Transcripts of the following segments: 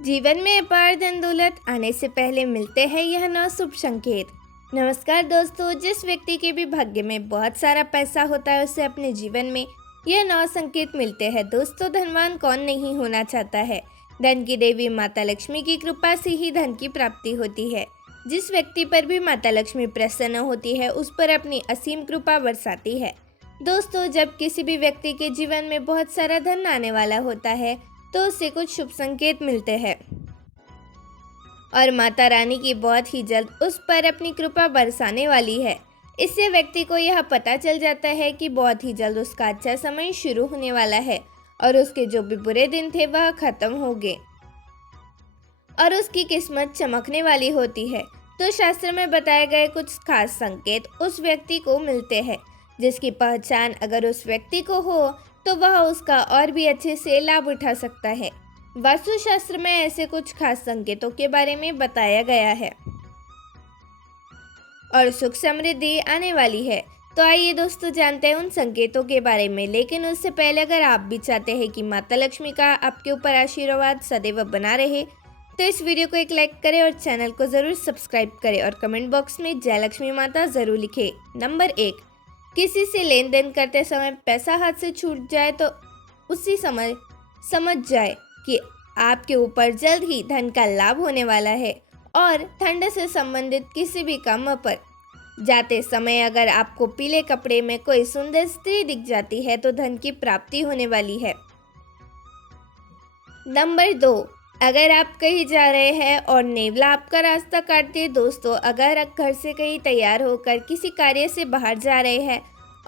जीवन में अपार धन दौलत आने से पहले मिलते हैं यह 9 शुभ संकेत। नमस्कार दोस्तों, जिस व्यक्ति के भी भाग्य में बहुत सारा पैसा होता है उसे अपने जीवन में यह 9 संकेत मिलते हैं। दोस्तों, धनवान कौन नहीं होना चाहता है। धन की देवी माता लक्ष्मी की कृपा से ही धन की प्राप्ति होती है। जिस व्यक्ति पर भी माता लक्ष्मी प्रसन्न होती है उस पर अपनी असीम कृपा बरसाती है। दोस्तों, जब किसी भी व्यक्ति के जीवन में बहुत सारा धन आने वाला होता है तो उससे कुछ शुभ संकेत मिलते हैं और माता रानी की बहुत ही जल्द उस पर अपनी कृपा बरसाने वाली है। इससे व्यक्ति को यह पता चल जाता है कि बहुत ही जल्द उसका अच्छा समय शुरू होने वाला है और उसके जो भी बुरे दिन थे वह खत्म हो गए और उसकी किस्मत चमकने वाली होती है। तो शास्त्र में बताए गए कुछ खास संकेत उस व्यक्ति को मिलते हैं जिसकी पहचान अगर उस व्यक्ति को हो तो वह उसका और भी अच्छे से लाभ उठा सकता है। वास्तुशास्त्र में ऐसे कुछ खास संकेतों के बारे में बताया गया है और सुख समृद्धि आने वाली है। तो आइए दोस्तों जानते हैं उन संकेतों के बारे में। लेकिन उससे पहले अगर आप भी चाहते हैं कि माता लक्ष्मी का आपके ऊपर आशीर्वाद सदैव बना रहे तो इस वीडियो को एक लाइक करें और चैनल को ज़रूर सब्सक्राइब करें और कमेंट बॉक्स में जय लक्ष्मी माता ज़रूर लिखें। नंबर 1, किसी से लेन देन करते समय पैसा हाथ से छूट जाए तो उसी समय समझ जाए कि आपके ऊपर जल्द ही धन का लाभ होने वाला है। और ठंड से संबंधित किसी भी काम पर जाते समय अगर आपको पीले कपड़े में कोई सुंदर स्त्री दिख जाती है तो धन की प्राप्ति होने वाली है। नंबर 2, अगर आप कहीं जा रहे हैं और नेवला आपका रास्ता काटते। दोस्तों, अगर आप घर से कहीं तैयार होकर किसी कार्य से बाहर जा रहे हैं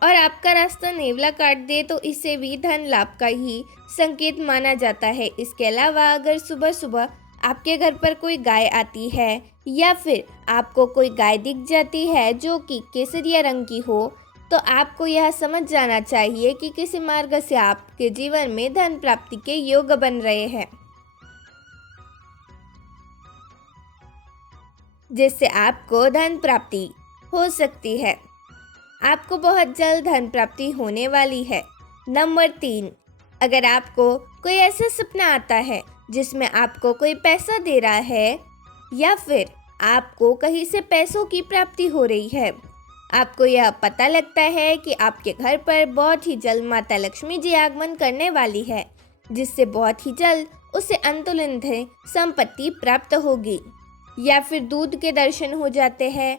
और आपका रास्ता नेवला काट दे तो इसे भी धन लाभ का ही संकेत माना जाता है। इसके अलावा अगर सुबह सुबह आपके घर पर कोई गाय आती है या फिर आपको कोई गाय दिख जाती है जो कि केसरिया रंग की हो तो आपको यह समझ जाना चाहिए कि किसी मार्ग से आपके जीवन में धन प्राप्ति के योग बन रहे हैं, जिससे आपको धन प्राप्ति हो सकती है। आपको बहुत जल्द धन प्राप्ति होने वाली है। नंबर 3, अगर आपको कोई ऐसा सपना आता है जिसमें आपको कोई पैसा दे रहा है या फिर आपको कहीं से पैसों की प्राप्ति हो रही है, आपको यह पता लगता है कि आपके घर पर बहुत ही जल्द माता लक्ष्मी जी आगमन करने वाली है, जिससे बहुत ही जल्द उसे अनंत संपत्ति प्राप्त होगी, या फिर दूध के दर्शन हो जाते हैं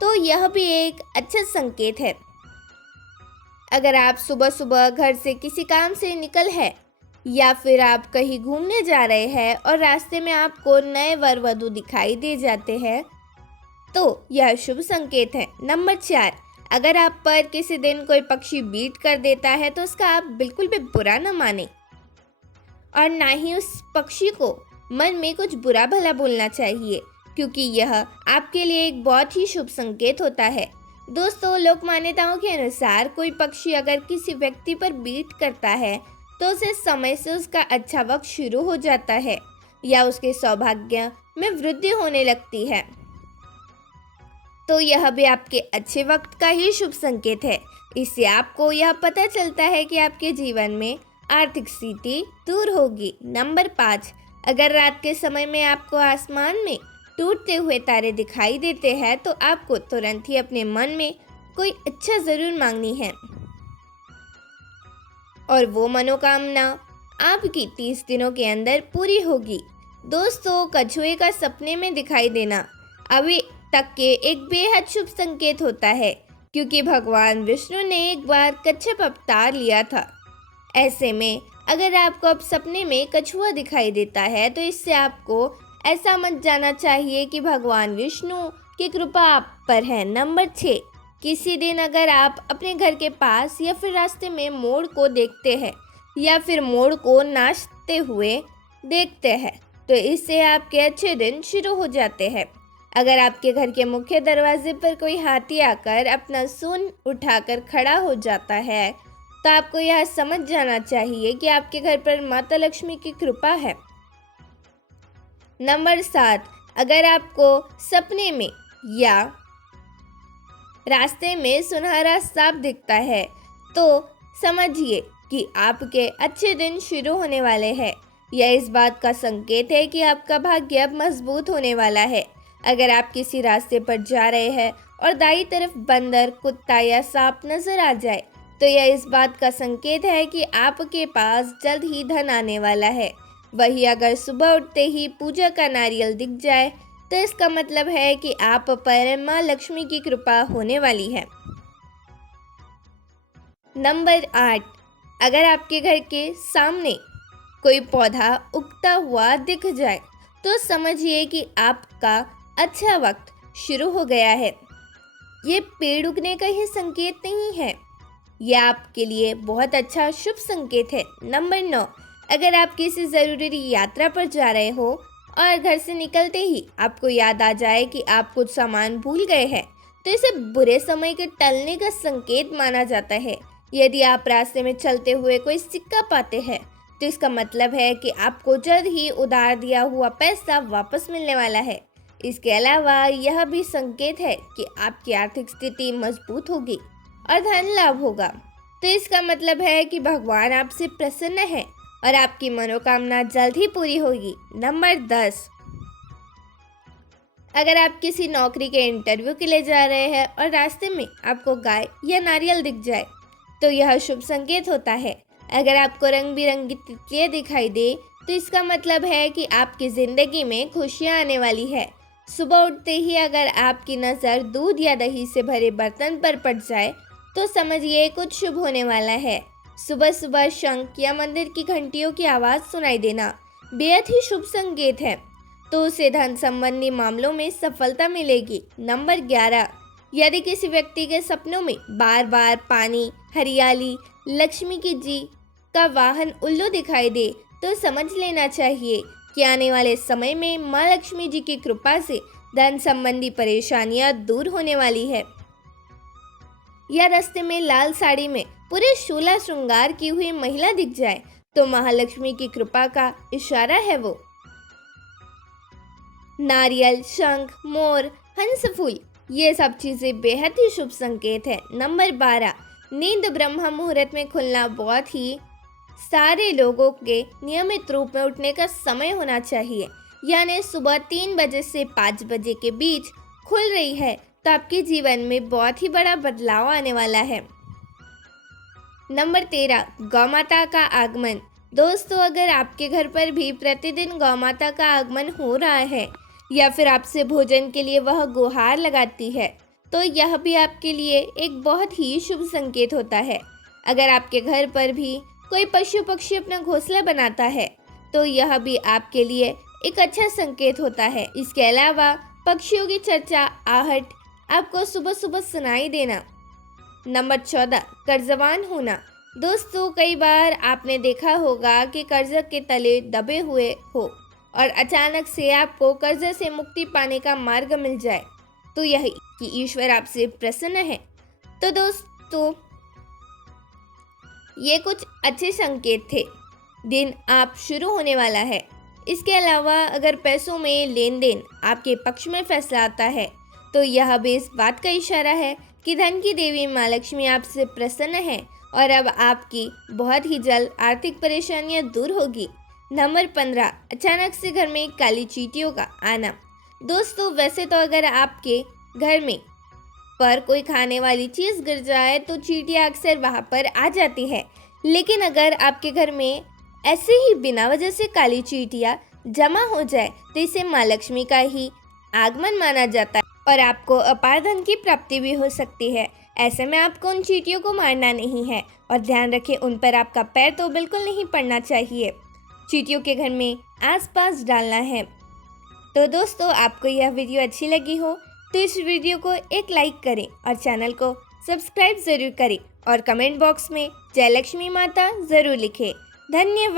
तो यह भी एक अच्छा संकेत है। अगर आप सुबह सुबह घर से किसी काम से निकल है या फिर आप कहीं घूमने जा रहे हैं और रास्ते में आपको नए वर वधू दिखाई दे जाते हैं तो यह शुभ संकेत है। नंबर 4, अगर आप पर किसी दिन कोई पक्षी बीट कर देता है तो उसका आप बिल्कुल भी बुरा न माने और ना ही उस पक्षी को मन में कुछ बुरा भला बोलना चाहिए, क्योंकि यह आपके लिए एक बहुत ही शुभ संकेत होता है। दोस्तों, लोक मान्यताओं के अनुसार कोई पक्षी अगर किसी व्यक्ति पर बीट करता है तो उसे समय से उसका अच्छा वक्त शुरू हो जाता है या उसके सौभाग्य में वृद्धि होने लगती है। तो यह भी आपके अच्छे वक्त का ही शुभ संकेत है। इससे आपको यह पता चलता है कि आपके जीवन में आर्थिक स्थिति दूर होगी। नंबर 5, अगर रात के समय में आपको आसमान में टूटते हुए तारे दिखाई देते हैं तो आपको तुरंत ही अपने मन में कोई अच्छा जरूर मांगनी है और वो मनोकामना आपकी 30 दिनों के अंदर पूरी होगी। दोस्तों, कछुए का सपने में दिखाई देना अभी तक के एक बेहद शुभ संकेत होता है, क्योंकि भगवान विष्णु ने एक बार कच्छप अवतार लिया था। ऐसे में अगर आपको अब सपने में कछुआ दिखाई देता है तो इससे आपको ऐसा मत जाना चाहिए कि भगवान विष्णु की कृपा आप पर है। नंबर 6, किसी दिन अगर आप अपने घर के पास या फिर रास्ते में मोर को देखते हैं या फिर मोर को नाचते हुए देखते हैं तो इससे आपके अच्छे दिन शुरू हो जाते हैं। अगर आपके घर के मुख्य दरवाजे पर कोई हाथी आकर अपना सूंड उठाकर खड़ा हो जाता है तो आपको यह समझ जाना चाहिए कि आपके घर पर माता लक्ष्मी की कृपा है। नंबर 7, अगर आपको सपने में या रास्ते में सुनहरा सांप दिखता है तो समझिए कि आपके अच्छे दिन शुरू होने वाले हैं। यह इस बात का संकेत है कि आपका भाग्य अब मजबूत होने वाला है। अगर आप किसी रास्ते पर जा रहे हैं और दाईं तरफ बंदर, कुत्ता या सांप नजर आ जाए तो यह इस बात का संकेत है कि आपके पास जल्द ही धन आने वाला है। वहीं अगर सुबह उठते ही पूजा का नारियल दिख जाए तो इसका मतलब है कि आप पर माँ लक्ष्मी की कृपा होने वाली है। नंबर 8, अगर आपके घर के सामने कोई पौधा उगता हुआ दिख जाए तो समझिए कि आपका अच्छा वक्त शुरू हो गया है। ये पेड़ उगने का ही संकेत नहीं है, यह आपके लिए बहुत अच्छा शुभ संकेत है। नंबर 9, अगर आप किसी ज़रूरी यात्रा पर जा रहे हो और घर से निकलते ही आपको याद आ जाए कि आप कुछ सामान भूल गए हैं तो इसे बुरे समय के टलने का संकेत माना जाता है। यदि आप रास्ते में चलते हुए कोई सिक्का पाते हैं तो इसका मतलब है कि आपको जल्द ही उधार दिया हुआ पैसा वापस मिलने वाला है। इसके अलावा यह भी संकेत है कि आपकी आर्थिक स्थिति मजबूत होगी और धन लाभ होगा। तो इसका मतलब है कि भगवान आपसे प्रसन्न है और आपकी मनोकामना जल्द ही पूरी होगी। नंबर 10, अगर आप किसी नौकरी के इंटरव्यू के लिए जा रहे हैं और रास्ते में आपको गाय या नारियल दिख जाए तो यह शुभ संकेत होता है। अगर आपको रंग बिरंगी तितलियां दिखाई दे तो इसका मतलब है कि आपकी ज़िंदगी में खुशियां आने वाली है। सुबह उठते ही अगर आपकी नज़र दूध या दही से भरे बर्तन पर पड़ जाए तो समझिए कुछ शुभ होने वाला है। सुबह सुबह शंख या मंदिर की घंटियों की आवाज़ सुनाई देना बेहद ही शुभ संकेत है, तो उसे धन संबंधी मामलों में सफलता मिलेगी। नंबर 11, यदि किसी व्यक्ति के सपनों में बार बार पानी, हरियाली, लक्ष्मी की जी का वाहन उल्लू दिखाई दे तो समझ लेना चाहिए कि आने वाले समय में माँ लक्ष्मी जी की कृपा से धन संबंधी परेशानियां दूर होने वाली है। या रास्ते में लाल साड़ी में पूरे शोला श्रृंगार की हुई महिला दिख जाए तो महालक्ष्मी की कृपा का इशारा है वो। नारियल, शंख, मोर, हंस फूल, ये सब चीजें बेहद ही शुभ संकेत है। नंबर 12, नींद ब्रह्म मुहूर्त में खुलना बहुत ही सारे लोगों के नियमित रूप में उठने का समय होना चाहिए, यानी सुबह 3 बजे से 5 बजे के बीच खुल रही है तो आपके जीवन में बहुत ही बड़ा बदलाव आने वाला है। नंबर 13, गौमाता का आगमन। दोस्तों, अगर आपके घर पर भी प्रतिदिन गौमाता का आगमन हो रहा है या फिर आपसे भोजन के लिए वह गुहार लगाती है तो यह भी आपके लिए एक बहुत ही शुभ संकेत होता है। अगर आपके घर पर भी कोई पशु पक्षी अपना घोंसला बनाता है तो यह भी आपके लिए एक अच्छा संकेत होता है। इसके अलावा पक्षियों की चर्चा, आहट आपको सुबह सुबह सुनाई देना। नंबर 14, कर्जवान होना। दोस्तों, कई बार आपने देखा होगा कि कर्ज के तले दबे हुए हो और अचानक से आपको कर्ज से मुक्ति पाने का मार्ग मिल जाए तो यही कि ईश्वर आपसे प्रसन्न है। तो दोस्तों, ये कुछ अच्छे संकेत थे। दिन आप शुरू होने वाला है। इसके अलावा अगर पैसों में लेन देन आपके पक्ष में फैसला आता है तो यह भी इस बात का इशारा है कि धन की देवी माँ लक्ष्मी आपसे प्रसन्न है और अब आपकी बहुत ही जल्द आर्थिक परेशानियां दूर होगी। नंबर 15, अचानक से घर में काली चींटियों का आना। दोस्तों, वैसे तो अगर आपके घर में पर कोई खाने वाली चीज़ गिर जाए तो चींटियां अक्सर वहां पर आ जाती है, लेकिन अगर आपके घर में ऐसे ही बिना वजह से काली चींटियां जमा हो जाए तो इसे माँ लक्ष्मी का ही आगमन माना जाता है और आपको अपार धन की प्राप्ति भी हो सकती है। ऐसे में आपको उन चींटियों को मारना नहीं है और ध्यान रखें उन पर आपका पैर तो बिल्कुल नहीं पड़ना चाहिए। चींटियों के घर में आसपास डालना है। तो दोस्तों, आपको यह वीडियो अच्छी लगी हो तो इस वीडियो को एक लाइक करें और चैनल को सब्सक्राइब ज़रूर करें और कमेंट बॉक्स में जय लक्ष्मी माता ज़रूर लिखें। धन्यवाद।